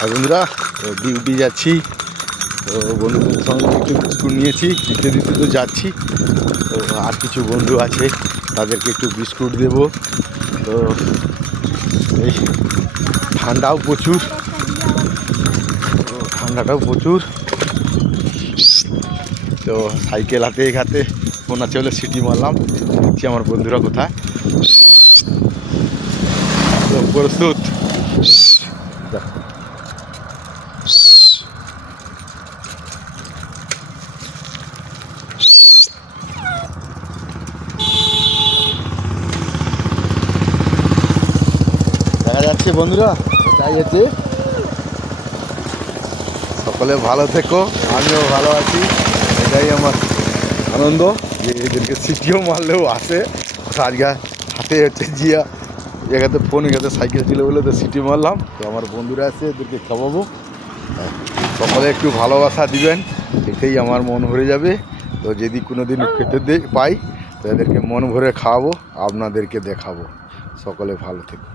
আর বন্ধুরা ডিউটি যাচ্ছি, তো বন্ধুদের সঙ্গে একটু বিস্কুট নিয়েছি, দিতে দিতে তো যাচ্ছি। তো আর কিছু বন্ধু আছে, তাদেরকে একটু বিস্কুট দেব। তো এই ঠান্ডাটাও প্রচুর। তো সাইকেল হাতে হাতে মনে চলে সিটি মারলাম, দেখছি আমার বন্ধুরা কোথায়। তো প্রস্তুত, দেখা যাচ্ছে বন্ধুরা কোথায় যেতে। সকলে ভালো থেকো, আমিও ভালো আছি। এটাই আমার আনন্দ যে এদেরকে সিটিও মারলেও আসে। আজকে হাতে হেঁটে জিয়া জায়গাতে ফোন জায়গাতে সাইকেল ছিল বলে তো সিটি মারলাম। তো আমার বন্ধুরা আছে, এদেরকে খাওয়াবো। সকলে একটু ভালোবাসা দিবেন, এতেই আমার মন ভরে যাবে। তো যদি কোনো দিন খেতে পাই তো এদেরকে মন ভরে খাওয়াবো, আপনাদেরকে দেখাবো। সকলে ভালো থেকো।